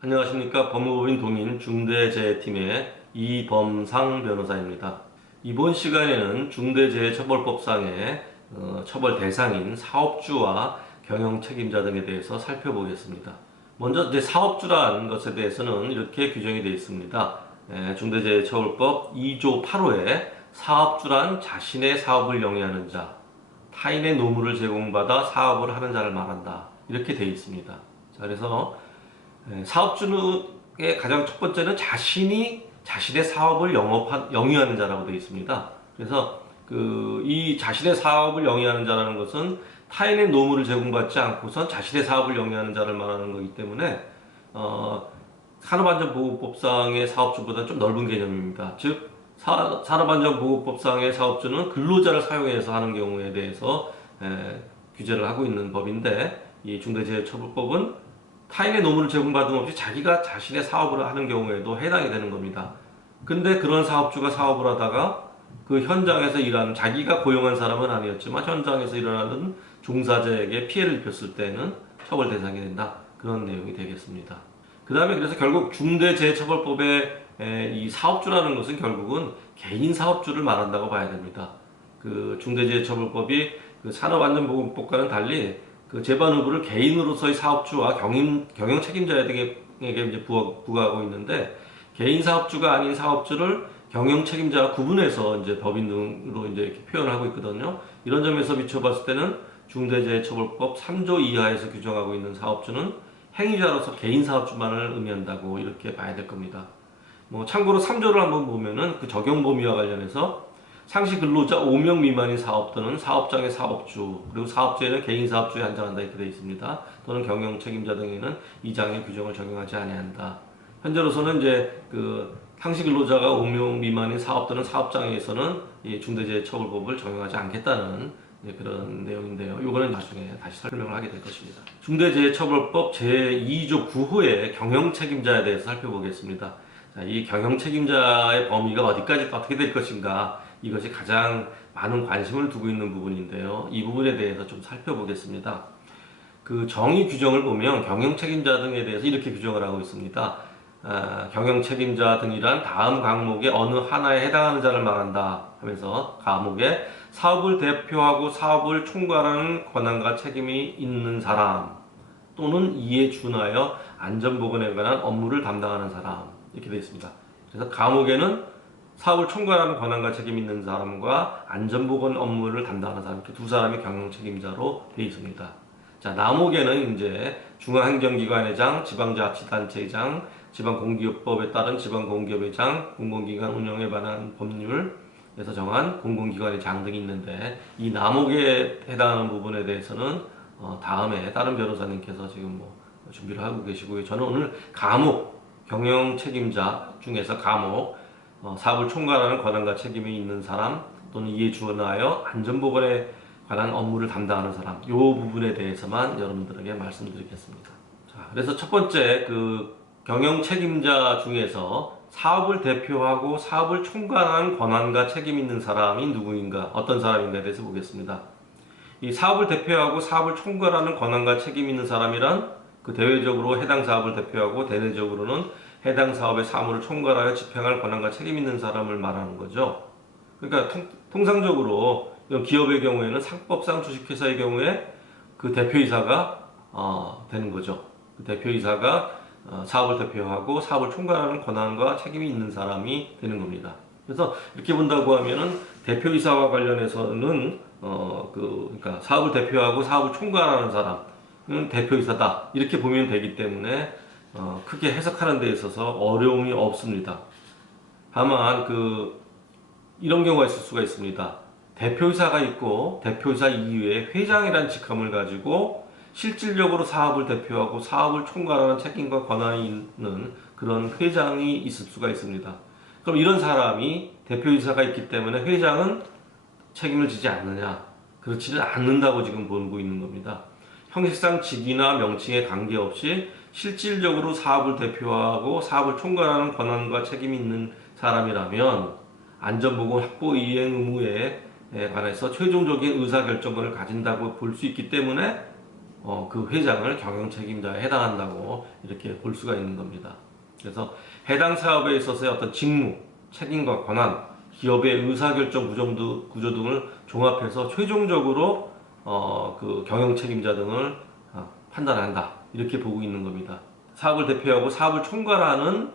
안녕하십니까. 법무법인 동인 중대재해팀의 이범상 변호사입니다. 이번 시간에는 중대재해처벌법상의 처벌 대상인 사업주와 경영책임자 등에 대해서 살펴보겠습니다. 먼저 이제 사업주라는 것에 대해서는 이렇게 규정이 되어 있습니다. 중대재해처벌법 2조 8호에 사업주란 자신의 사업을 영위하는 자, 타인의 노무를 제공받아 사업을 하는 자를 말한다. 이렇게 되어 있습니다. 자, 그래서 사업주의 가장 첫 번째는 자신의 사업을 영위하는 자라고 되어 있습니다. 그래서 이 자신의 사업을 영위하는 자라는 것은 타인의 노무를 제공받지 않고선 자신의 사업을 영위하는 자를 말하는 거기 때문에 산업안전보건법상의 사업주보다 좀 넓은 개념입니다. 즉 산업안전보건법상의 사업주는 근로자를 사용해서 하는 경우에 대해서 규제를 하고 있는 법인데, 이 중대재해처벌법은 타인의 노무를 제공받음 없이 자기가 자신의 사업을 하는 경우에도 해당이 되는 겁니다. 근데 그런 사업주가 사업을 하다가 그 현장에서 일하는, 자기가 고용한 사람은 아니었지만 현장에서 일어나는 종사자에게 피해를 입혔을 때는 처벌 대상이 된다. 그런 내용이 되겠습니다. 그 다음에 그래서 결국 중대재해처벌법의 이 사업주라는 것은 결국은 개인 사업주를 말한다고 봐야 됩니다. 그 중대재해처벌법이 그 산업안전보건법과는 달리 그 재반 의무를 개인으로서의 사업주와 경영 책임자에게 이제 부과하고 있는데, 개인 사업주가 아닌 사업주를 경영 책임자와 구분해서 이제 법인 등으로 이제 이렇게 표현하고 있거든요. 이런 점에서 비춰봤을 때는 중대재해처벌법 3조 이하에서 규정하고 있는 사업주는 행위자로서 개인 사업주만을 의미한다고 이렇게 봐야 될 겁니다. 참고로 3조를 한번 보면은 그 적용 범위와 관련해서 상시 근로자 5명 미만인 사업들은 사업장의 사업주, 그리고 사업주에는 개인 사업주에 한정한다 이렇게 되어 있습니다. 또는 경영 책임자 등에는 이 장의 규정을 적용하지 아니한다. 현재로서는 이제 상시 근로자가 5명 미만인 사업들은 사업장에서는 이 중대재해처벌법을 적용하지 않겠다는 그런 내용인데요. 이거는 나중에 다시 설명을 하게 될 것입니다. 중대재해처벌법 제2조 9호의 경영 책임자에 대해서 살펴보겠습니다. 자, 이 경영 책임자의 범위가 어디까지 어떻게 될 것인가, 이것이 가장 많은 관심을 두고 있는 부분인데요. 이 부분에 대해서 좀 살펴보겠습니다. 그 정의 규정을 보면 경영 책임자 등에 대해서 이렇게 규정을 하고 있습니다. 경영 책임자 등이란 다음 항목의 어느 하나에 해당하는 자를 말한다 하면서, 과목에 사업을 대표하고 사업을 총괄하는 권한과 책임이 있는 사람 또는 이에 준하여 안전보건에 관한 업무를 담당하는 사람, 이렇게 되어 있습니다. 그래서 과목에는 사업을 총괄하는 권한과 책임이 있는 사람과 안전보건 업무를 담당하는 사람, 이렇게 두 사람이 경영 책임자로 되어 있습니다. 자, 나목에는 이제 중앙행정기관회장, 지방자치단체장, 지방공기업법에 따른 지방공기업회장, 공공기관 운영에 관한 법률에서 정한 공공기관의 장 등이 있는데, 이 나목에 해당하는 부분에 대해서는 다음에 다른 변호사님께서 지금 준비를 하고 계시고요. 저는 오늘 과목, 경영 책임자 중에서 과목, 사업을 총괄하는 권한과 책임이 있는 사람 또는 이에 준하여 안전보건에 관한 업무를 담당하는 사람, 이 부분에 대해서만 여러분들에게 말씀드리겠습니다. 자, 그래서 첫 번째 경영 책임자 중에서 사업을 대표하고 사업을 총괄하는 권한과 책임 있는 사람이 누구인가, 어떤 사람인가에 대해서 보겠습니다. 이 사업을 대표하고 사업을 총괄하는 권한과 책임 있는 사람이란 대외적으로 해당 사업을 대표하고 대내적으로는 해당 사업의 사무를 총괄하여 집행할 권한과 책임 있는 사람을 말하는 거죠. 그러니까 통상적으로 기업의 경우에는 상법상 주식회사의 경우에 그 대표이사가 되는 거죠. 그 대표이사가 사업을 대표하고 사업을 총괄하는 권한과 책임이 있는 사람이 되는 겁니다. 그래서 이렇게 본다고 하면은 대표이사와 관련해서는 그러니까 사업을 대표하고 사업을 총괄하는 사람은 대표이사다, 이렇게 보면 되기 때문에 크게 해석하는 데 있어서 어려움이 없습니다. 다만 이런 경우가 있을 수가 있습니다. 대표이사가 있고 대표이사 이외에 회장이라는 직함을 가지고 실질적으로 사업을 대표하고 사업을 총괄하는 책임과 권한이 있는 그런 회장이 있을 수가 있습니다. 그럼 이런 사람이 대표이사가 있기 때문에 회장은 책임을 지지 않느냐? 그렇지는 않는다고 지금 보고 있는 겁니다. 형식상 직위나 명칭에 관계없이 실질적으로 사업을 대표하고 사업을 총괄하는 권한과 책임이 있는 사람이라면 안전보건 확보 이행 의무에 관해서 최종적인 의사결정권을 가진다고 볼 수 있기 때문에 그 회장을 경영 책임자에 해당한다고 이렇게 볼 수가 있는 겁니다. 그래서 해당 사업에 있어서의 어떤 직무, 책임과 권한, 기업의 의사결정 구조 등을 종합해서 최종적으로 그 경영 책임자 등을 판단한다. 이렇게 보고 있는 겁니다. 사업을 대표하고 사업을 총괄하는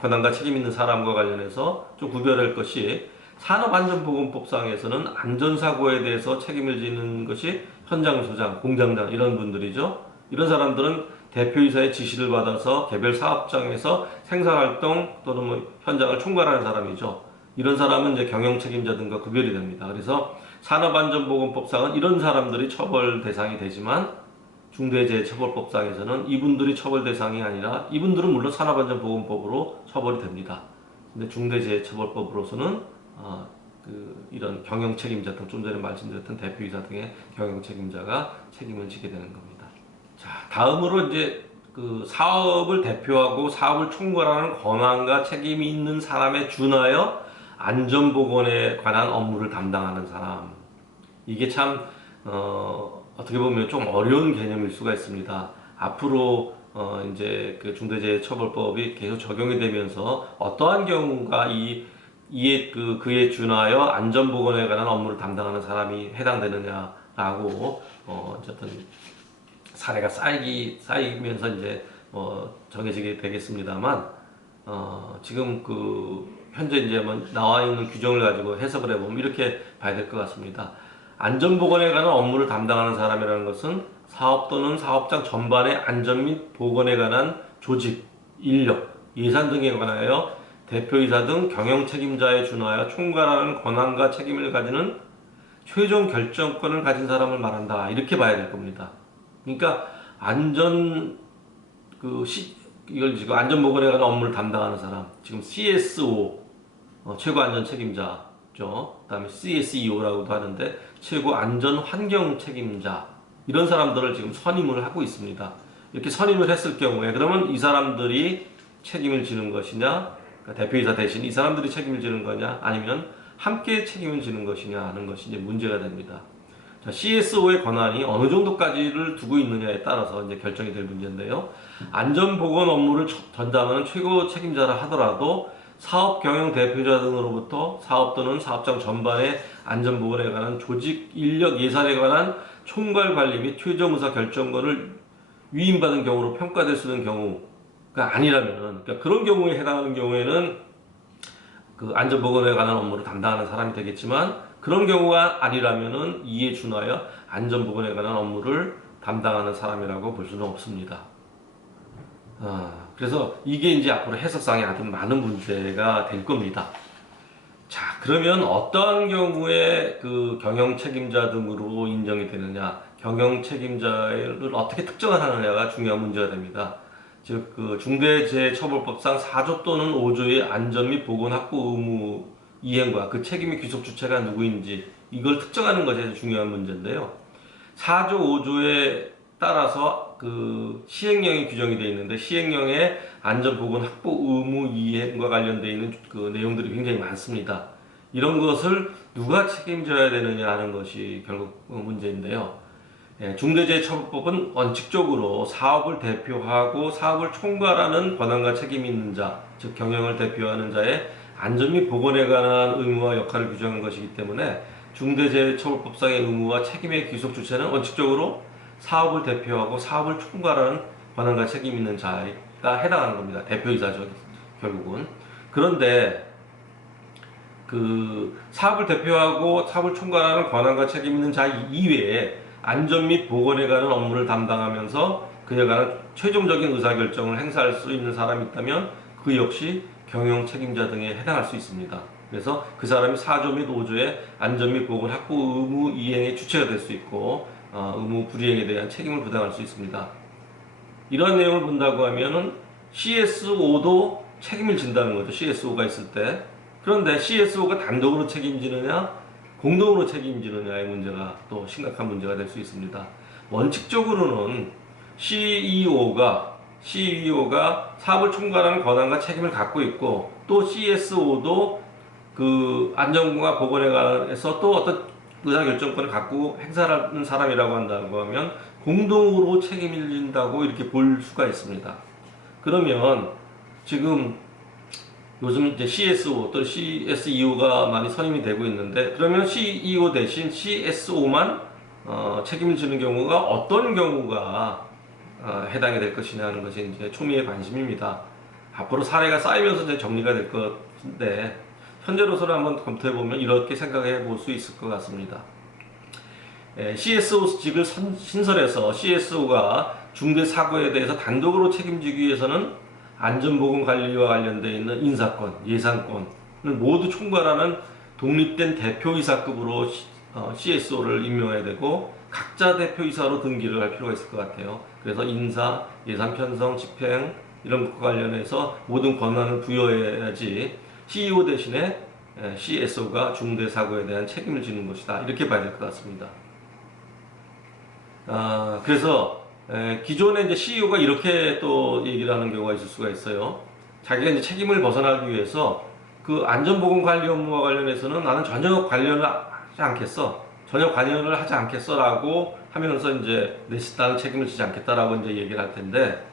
권한과 책임 있는 사람과 관련해서 좀 구별할 것이 산업안전보건법상에서는 안전사고에 대해서 책임을 지는 것이 현장소장, 공장장 이런 분들이죠. 이런 사람들은 대표이사의 지시를 받아서 개별 사업장에서 생산활동 또는 현장을 총괄하는 사람이죠. 이런 사람은 이제 경영 책임자 등과 구별이 됩니다. 그래서 산업안전보건법상은 이런 사람들이 처벌 대상이 되지만 중대재해처벌법상에서는 이분들이 처벌 대상이 아니라 이분들은 물론 산업안전보건법으로 처벌이 됩니다. 근데 중대재해처벌법으로서는 이런 경영 책임자 등 좀 전에 말씀드렸던 대표이사 등의 경영 책임자가 책임을 지게 되는 겁니다. 자, 다음으로 이제 그 사업을 대표하고 사업을 총괄하는 권한과 책임이 있는 사람에 준하여 안전보건에 관한 업무를 담당하는 사람. 이게 참 어떻게 보면 좀 어려운 개념일 수가 있습니다. 앞으로 이제 그 중대재해처벌법이 계속 적용이 되면서 어떠한 경우가 그에 준하여 안전보건에 관한 업무를 담당하는 사람이 해당되느냐라고 어쨌든 사례가 쌓이면서 이제 정해지게 되겠습니다만 지금 현재 이제 나와 있는 규정을 가지고 해석을 해보면 이렇게 봐야 될 것 같습니다. 안전보건에 관한 업무를 담당하는 사람이라는 것은 사업 또는 사업장 전반의 안전 및 보건에 관한 조직, 인력, 예산 등에 관하여 대표이사 등 경영 책임자에 준하여 총괄하는 권한과 책임을 가지는 최종 결정권을 가진 사람을 말한다. 이렇게 봐야 될 겁니다. 그러니까 이걸 지금 안전보건에 관한 업무를 담당하는 사람, 지금 CSO, 최고 안전 책임자죠. 그다음에 CSEO라고도 하는데 최고 안전 환경 책임자 이런 사람들을 지금 선임을 하고 있습니다. 이렇게 선임을 했을 경우에 그러면 이 사람들이 책임을 지는 것이냐, 그러니까 대표이사 대신 이 사람들이 책임을 지는 거냐, 아니면 함께 책임을 지는 것이냐 하는 것이 이제 문제가 됩니다. 자, CSO의 권한이 어느 정도까지를 두고 있느냐에 따라서 이제 결정이 될 문제인데요. 안전보건 업무를 전담하는 최고 책임자라 하더라도 사업 경영 대표자 등으로부터 사업 또는 사업장 전반의 안전보건에 관한 조직, 인력, 예산에 관한 총괄 관리 및 최종 의사 결정권을 위임받은 경우로 평가될 수 있는 경우가 아니라면, 그러니까 그런 경우에 해당하는 경우에는 그 안전보건에 관한 업무를 담당하는 사람이 되겠지만 그런 경우가 아니라면은 이에 준하여 안전보건에 관한 업무를 담당하는 사람이라고 볼 수는 없습니다. 그래서 이게 이제 앞으로 해석상에 아주 많은 문제가 될 겁니다. 자, 그러면 어떠한 경우에 그 경영 책임자 등으로 인정이 되느냐, 경영 책임자를 어떻게 특정하느냐가 중요한 문제가 됩니다. 즉, 그 중대재해처벌법상 4조 또는 5조의 안전 및 보건 확보 의무 이행과 그 책임의 귀속 주체가 누구인지 이걸 특정하는 것이 아주 중요한 문제인데요. 4조 5조에 따라서 그 시행령이 규정이 되어 있는데 시행령에 안전보건 확보 의무 이행과 관련되어 있는 그 내용들이 굉장히 많습니다. 이런 것을 누가 책임져야 되느냐 하는 것이 결국 문제인데요. 중대재해처벌법은 원칙적으로 사업을 대표하고 사업을 총괄하는 권한과 책임이 있는 자, 즉 경영을 대표하는 자의 안전 및 보건에 관한 의무와 역할을 규정한 것이기 때문에 중대재해처벌법상의 의무와 책임의 귀속 주체는 원칙적으로 사업을 대표하고 사업을 총괄하는 권한과 책임 있는 자가 해당하는 겁니다. 대표이사죠, 결국은. 그런데 그 사업을 대표하고 사업을 총괄하는 권한과 책임 있는 자 이외에 안전 및 보건에 관한 업무를 담당하면서 그에 관한 최종적인 의사결정을 행사할 수 있는 사람이 있다면 그 역시 경영 책임자 등에 해당할 수 있습니다. 그래서 그 사람이 4조 및 5조의 안전 및 보건 확보 의무 이행의 주체가 될 수 있고 의무 불이행에 대한 책임을 부담할 수 있습니다. 이런 내용을 본다고 하면은 CSO도 책임을 진다는 거죠. CSO가 있을 때. 그런데 CSO가 단독으로 책임지느냐 공동으로 책임지느냐의 문제가 또 심각한 문제가 될 수 있습니다. 원칙적으로는 CEO가 사업을 총괄하는 권한과 책임을 갖고 있고 또 CSO도 그 안전과 보건에 관해서 또 어떤 의사결정권을 갖고 행사하는 사람이라고 한다고 하면 공동으로 책임을 진다고 이렇게 볼 수가 있습니다. 그러면 지금 요즘 이제 CSO 또는 CSEO가 많이 선임이 되고 있는데, 그러면 CEO 대신 CSO만 책임을 지는 경우가 어떤 경우가 해당이 될 것이냐 하는 것이 이제 초미의 관심입니다. 앞으로 사례가 쌓이면서 이제 정리가 될 것인데, 현재로서는 한번 검토해 보면 이렇게 생각해 볼 수 있을 것 같습니다. CSO직을 신설해서 CSO가 중대 사고에 대해서 단독으로 책임지기 위해서는 안전보건관리와 관련되어 있는 인사권, 예산권을 모두 총괄하는 독립된 대표이사급으로 CSO를 임명해야 되고, 각자 대표이사로 등기를 할 필요가 있을 것 같아요. 그래서 인사, 예산 편성, 집행 이런 것과 관련해서 모든 권한을 부여해야지 CEO 대신에 CSO가 중대 사고에 대한 책임을 지는 것이다, 이렇게 봐야 될 것 같습니다. 그래서 기존에 이제 CEO가 이렇게 또 얘기를 하는 경우가 있을 수가 있어요. 자기가 이제 책임을 벗어나기 위해서 그 안전보건 관리 업무와 관련해서는 나는 전혀 관련을 하지 않겠어, 전혀 관여를 하지 않겠어라고 하면서 이제 나는 책임을 지지 않겠다라고 이제 얘기를 할 텐데,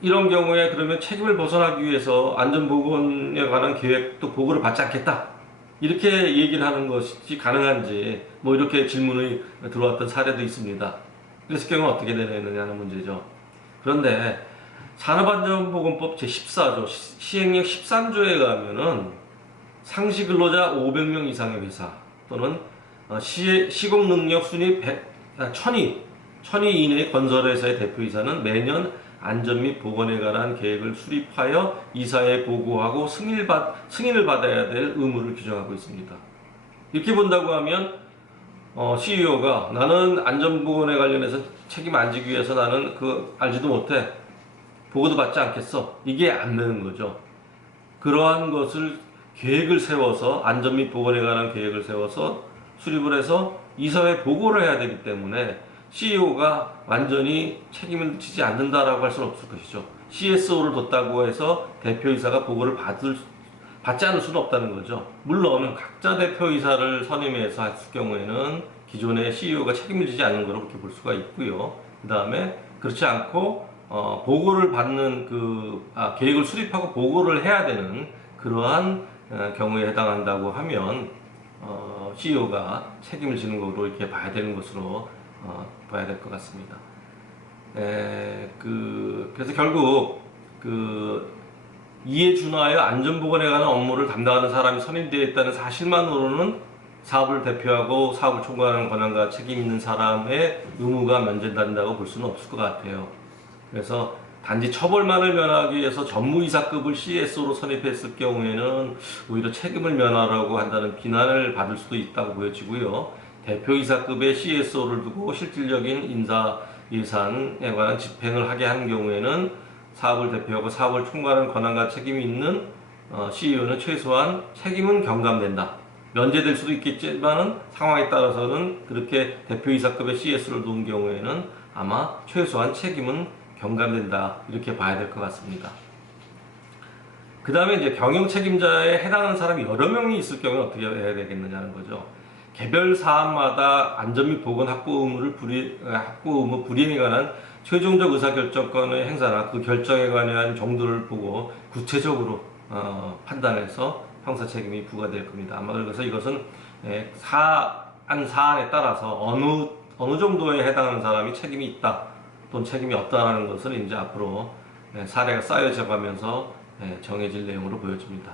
이런 경우에 그러면 책임을 벗어나기 위해서 안전보건에 관한 계획도 보고를 받지 않겠다, 이렇게 얘기를 하는 것이 가능한지 뭐 이렇게 질문이 들어왔던 사례도 있습니다. 그래서 경우는 어떻게 되느냐는 문제죠. 그런데 산업안전보건법 제14조 시행령 13조에 가면은 상시 근로자 500명 이상의 회사 또는 시공 능력 순위 1000위 이내의 건설회사의 대표이사는 매년 안전 및 보건에 관한 계획을 수립하여 이사에 보고하고 승인을 받아야 될 의무를 규정하고 있습니다. 이렇게 본다고 하면 CEO가 나는 안전보건에 관련해서 책임 안 지기 위해서 나는 알지도 못해, 보고도 받지 않겠어, 이게 안 되는 거죠. 그러한 것을 계획을 세워서 안전 및 보건에 관한 계획을 세워서 수립을 해서 이사회에 보고를 해야 되기 때문에 CEO가 완전히 책임을 지지 않는다라고 할 수는 없을 것이죠. CSO를 뒀다고 해서 대표이사가 보고를 받지 않을 수는 없다는 거죠. 물론 각자 대표이사를 선임해서 했을 경우에는 기존의 CEO가 책임을 지지 않는 거로 그렇게 볼 수가 있고요. 그 다음에 그렇지 않고 보고를 받는 계획을 수립하고 보고를 해야 되는 그러한 경우에 해당한다고 하면 CEO가 책임을 지는 거로 이렇게 봐야 되는 것으로 봐야 될 것 같습니다. 그래서 결국 이에 준하여 안전보건에 관한 업무를 담당하는 사람이 선임되어 있다는 사실만으로는 사업을 대표하고 사업을 총괄하는 권한과 책임 있는 사람의 의무가 면제된다고 볼 수는 없을 것 같아요. 그래서 단지 처벌만을 면하기 위해서 전무이사급을 CSO로 선임했을 경우에는 오히려 책임을 면하라고 한다는 비난을 받을 수도 있다고 보여지고요. 대표이사급의 CSO를 두고 실질적인 인사 예산에 관한 집행을 하게 하는 경우에는 사업을 대표하고 사업을 총괄하는 권한과 책임이 있는 CEO는 최소한 책임은 경감된다. 면제될 수도 있겠지만 상황에 따라서는 그렇게 대표이사급의 CSO를 둔 경우에는 아마 최소한 책임은 경감된다, 이렇게 봐야 될 것 같습니다. 그 다음에 이제 경영 책임자에 해당하는 사람이 여러 명이 있을 경우에 어떻게 해야 되겠느냐는 거죠. 개별 사업마다 안전 및 보건 확보 의무 불이행에 관한 최종적 의사결정권의 행사나 그 결정에 관한 정도를 보고 구체적으로 판단해서 형사 책임이 부과될 겁니다. 아마 그래서 이것은 사안에 따라서 어느 정도에 해당하는 사람이 책임이 있다 또는 책임이 없다라는 것은 이제 앞으로 사례가 쌓여져 가면서 정해질 내용으로 보여집니다.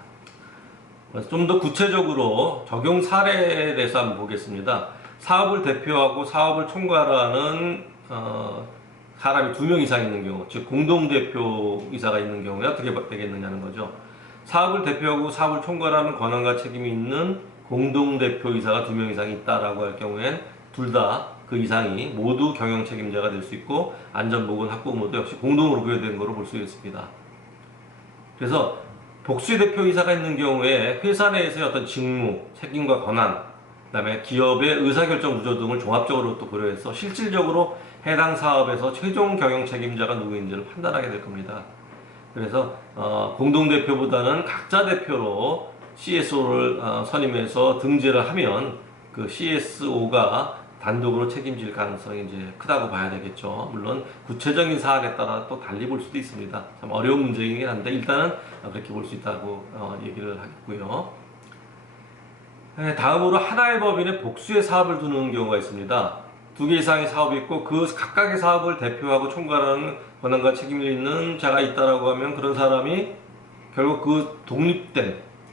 좀 더 구체적으로 적용 사례에 대해서 한번 보겠습니다. 사업을 대표하고 사업을 총괄하는 사람이 2명 이상 있는 경우, 즉 공동대표이사가 있는 경우에 어떻게 되겠느냐는 거죠. 사업을 대표하고 사업을 총괄하는 권한과 책임이 있는 공동대표이사가 2명 이상 있다라고 할 경우엔 둘 다 그 이상이 모두 경영 책임자가 될 수 있고 안전보건 확보 의무도 역시 공동으로 부여된 것으로 볼 수 있습니다. 그래서 복수의 대표이사가 있는 경우에 회사 내에서의 어떤 직무, 책임과 권한, 그 다음에 기업의 의사결정 구조 등을 종합적으로 또 고려해서 실질적으로 해당 사업에서 최종 경영 책임자가 누구인지를 판단하게 될 겁니다. 그래서 공동대표보다는 각자 대표로 CSO를 선임해서 등재를 하면 그 CSO가 단독으로 책임질 가능성이 이제 크다고 봐야 되겠죠. 물론 구체적인 사안에 따라 또 달리 볼 수도 있습니다. 참 어려운 문제이긴 한데 일단은 그렇게 볼 수 있다고 얘기를 하겠고요. 다음으로 하나의 법인에 복수의 사업을 두는 경우가 있습니다. 두 개 이상의 사업이 있고 그 각각의 사업을 대표하고 총괄하는 권한과 책임을 있는 자가 있다라고 하면 그런 사람이 결국 그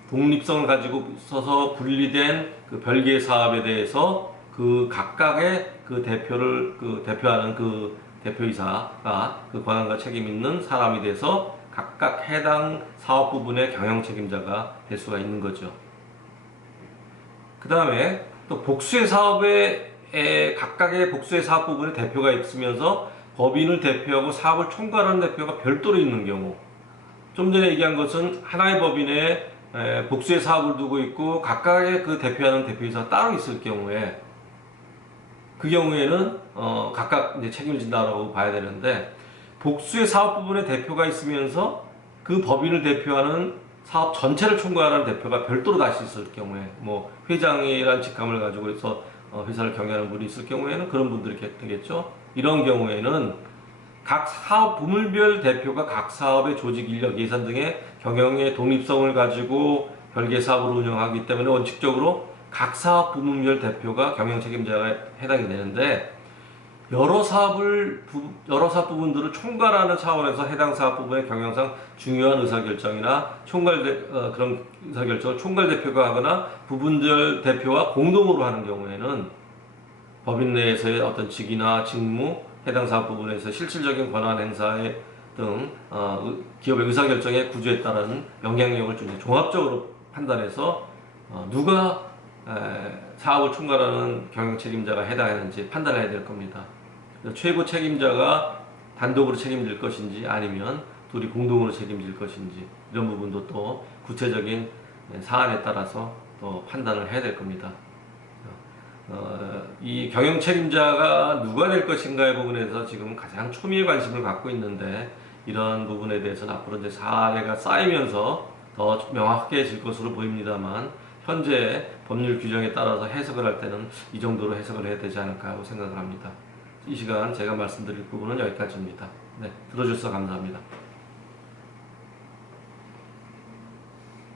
독립성을 가지고 있어서 분리된 그 별개의 사업에 대해서 그 각각의 그 대표를 대표하는 그 대표이사가 그 권한과 책임 있는 사람이 돼서 각각 해당 사업 부분의 경영 책임자가 될 수가 있는 거죠. 그 다음에 또 복수의 사업에 각각의 복수의 사업 부분에 대표가 있으면서 법인을 대표하고 사업을 총괄하는 대표가 별도로 있는 경우, 좀 전에 얘기한 것은 하나의 법인에 복수의 사업을 두고 있고 각각의 그 대표하는 대표이사가 따로 있을 경우에 그 경우에는 각각 이제 책임을 진다라고 봐야 되는데, 복수의 사업 부분에 대표가 있으면서 그 법인을 대표하는 사업 전체를 총괄하는 대표가 별도로 다시 있을 경우에, 뭐 회장이란 직함을 가지고 있어 회사를 경영하는 분이 있을 경우에는 그런 분들이 되겠죠. 이런 경우에는 각 사업 부문별 대표가 각 사업의 조직, 인력, 예산 등의 경영의 독립성을 가지고 별개 사업을 운영하기 때문에 원칙적으로 각 사업 부문별 대표가 경영 책임자가 해당이 되는데, 여러 사업 부분들을 총괄하는 차원에서 해당 사업 부분의 경영상 중요한 의사결정이나 그런 의사결정을 총괄 대표가 하거나 부분별 대표와 공동으로 하는 경우에는 법인 내에서의 어떤 직위나 직무, 해당 사업 부분에서 실질적인 권한 행사에 등 기업의 의사결정의 구조에 따른 영향력을 좀 종합적으로 판단해서 누가 사업을 총괄하는 경영 책임자가 해당하는지 판단해야 될 겁니다. 최고 책임자가 단독으로 책임질 것인지 아니면 둘이 공동으로 책임질 것인지, 이런 부분도 또 구체적인 사안에 따라서 또 판단을 해야 될 겁니다. 이 경영 책임자가 누가 될 것인가의 부분에 대해서 지금 가장 초미의 관심을 갖고 있는데, 이런 부분에 대해서는 앞으로 이제 사례가 쌓이면서 더 명확해질 것으로 보입니다만, 현재 법률 규정에 따라서 해석을 할 때는 이 정도로 해석을 해야 되지 않을까 하고 생각을 합니다. 이 시간 제가 말씀드릴 부분은 여기까지입니다. 네, 들어주셔서 감사합니다.